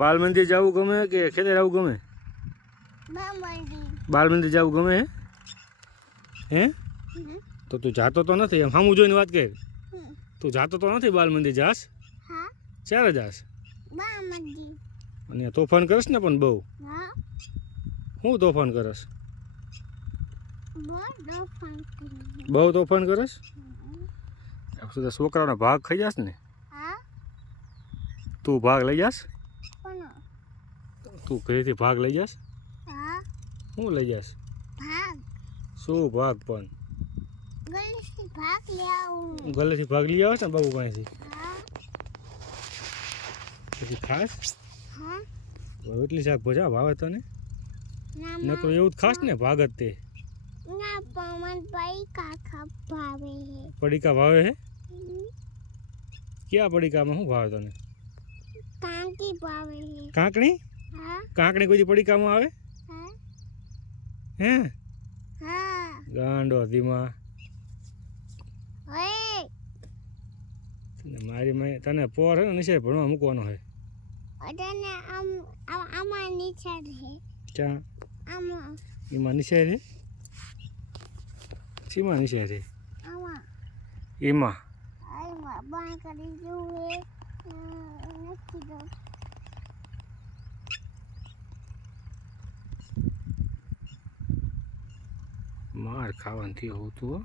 બાલ મંદિર જવું ગમે કે ખેતર આવું ગમે? બાલ મંદિર જવું ગમે હે? તો તું જાતો તો નથી, એમ સામું જોઈને વાત કર. તું જાતો તો નથી બાલ મંદિર? જાસ? ક્યારે જાસ? અને તોફાન કરસ ને પણ બહુ. શું તોફાન કરસ? બહુ તોફાન કરસ? છોકરાઓના ભાગ ખાઈ જાસ ને? તું ભાગ લઈ જાસ? તું ઘરેથી ભાગ લઈ જાસ? શું લઈ જાસ? શું ભાગ? પણ ગલેથી ભાગ લઈ આવે ને બાબુ પાસેથી. પછી ખાસ એટલી શાકભાજી ભાવે તને? નકરું એવું જ ખાસ ને ભાગ જ તે. પડીકા ભાવે હે? ક્યાં પડીકામાં શું ભાવે તને? કાંકણી? કાંકણી કોઈ પડીકામાં આવે હે? ગાંડો ધીમા. મારી માય તને પોર હે ને નિશાળ ભણવા મૂકવાનો હે. ક્યાં? એમાં નિશાળ હે? શીમાં નિશાળ હે? એમાં માર ખાવાનું થયું હોતું.